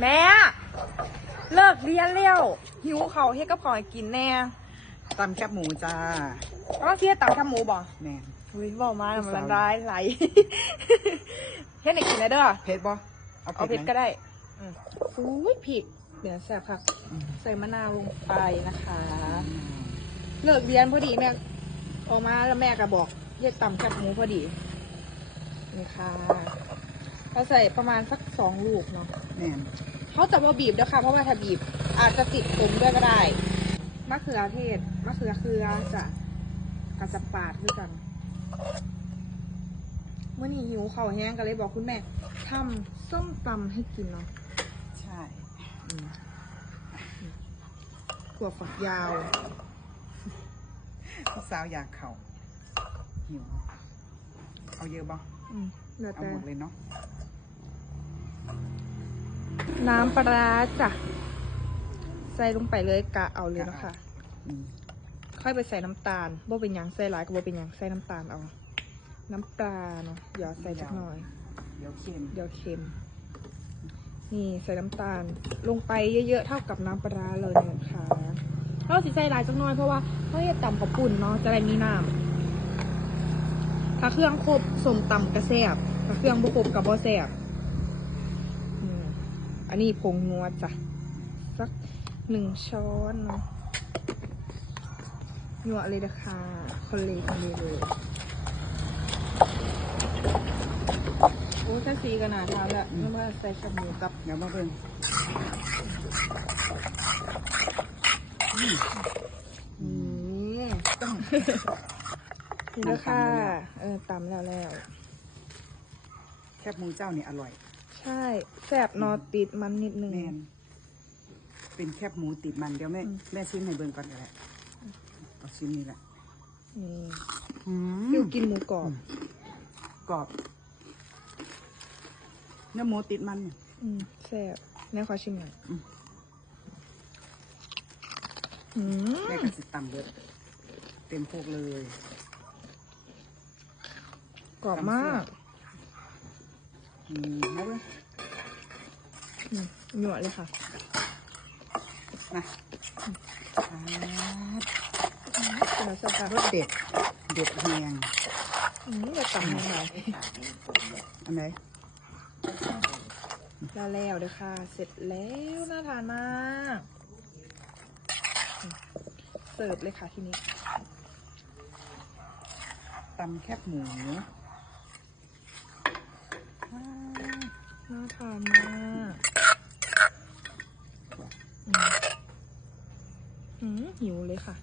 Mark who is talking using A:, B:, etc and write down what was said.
A: แม่ เลิกเรียนเร็วหิวเขาวเฮ็ดกับข้าวให้กินแน่
B: ตำแคบหมูจ้า
A: ก็เทียตังทำหมูบ่
B: แม่น
A: อุ้ยบอกมามันร้ายไหล เฮ็ดให้กินได้เด้อ
B: เผ็ดบ่
A: เอาเผ็ด
B: ไหม
A: ก็ได้อืมอุ้ยพริกเดี๋ยวแซ่บค่ะ
B: อืม
A: ใส่มะนาวลงไปนะคะเลิกเรียนพอดีแม่ออกมาแล้วแม่ก็บอกเรียกตำแคบหมูพอดี นี่ค่ะ เราใส่ประมาณสักสองลูกเนาะ
B: แม่น
A: เขาจะว่าบีบด้วยค่ะ เพราะว่าถ้าบีบอาจจะติดผมด้วยก็ได้มะเขือเทศมะเขือเครือจะกระจะปาดด้วยกันเมื่อนี้หิวเข่าวแห้งก็เลยบอกคุณแม่ทำส้มตำให้กินเนาะ
B: ใช่
A: อืมถั่วฝักยาว
B: ลูกสาวอยากเข่าหิวเอาเยอะบ่
A: อืมเหลือ
B: เอา
A: แต่
B: หมดเลยเนาะ
A: น้ำปลาร้าจ้ะใส่ลงไปเลยกะเอาเลยเนาะคะ
B: อืม
A: ค่อยไปใส่น้ำตาลบ่เป็นหยังใส่หลายก็บ่เป็นหยังใส่น้ำตาลเอา น้ำปลาเนาะหยอดใส่จักหน่อย
B: เดี๋ยวเค็ม
A: เดี๋ยวเค็ม นี่ใส่น้ำตาลลงไปเยอะๆ เท่ากับน้ำปลาร้าเลยนะคะเราสิใส่หลายจักหน่อยเพราะว่าเขาจะตำข้าวปุ้นเนาะจะได้มีน้ำ ถ้าเครื่องครบสมตำกระแซบถ้าเครื่องบุครบกับบ่แซบอืมอันนี้ผงนัวจ้ะ สักหนึ่งช้อนเนาะหยวเลยนะคะคนเลยคนเลยเลยโอ้ถ้าสีกันหนาทานแล้วไม่ว่าใส่ชะหมูกับ
B: เดี๋ยวมาเบิ่ง
A: อืมต้อง นี่แล้วค่ะ เออตำแล้วแล้ว
B: แคบหมูเจ้านี่อร่อย
A: ใช่แสบนอติดมันนิดนึง
B: แม่นเป็นแคบหมูติดมันเดี๋ยวแม่
A: อืม
B: แม่ชิมให้เบิ่งก่อนก็ได้เอาชิมนี่แหละ
A: นี่
B: อื
A: ฟิว
B: ม
A: กินหมูกรอบ
B: กรอบ เนื้อหมูติดมันเนี่ย
A: อืมแสบแม่ขอชิมหน่อย
B: อืม
A: อืม
B: แม่ก็สิตำเบิดเต็มโพกเลย
A: กรอบมาก
B: อืมมาเบิ่ง
A: อืมหยวดเลยค่ะ
B: นะอ่า
A: เป็นรสชาติ
B: รสเด็ด เด็ดเฮียง
A: อืมจะตำยังไง
B: อันไหน
A: แล้วแล้วเด้อค่ะ เสร็จแล้วน่าทานมากอืมเสิร์ฟเลยค่ะทีนี้
B: ตำแคบหมูอ่า
A: น่าทานมากอืมอืม หิวเลยค่ะ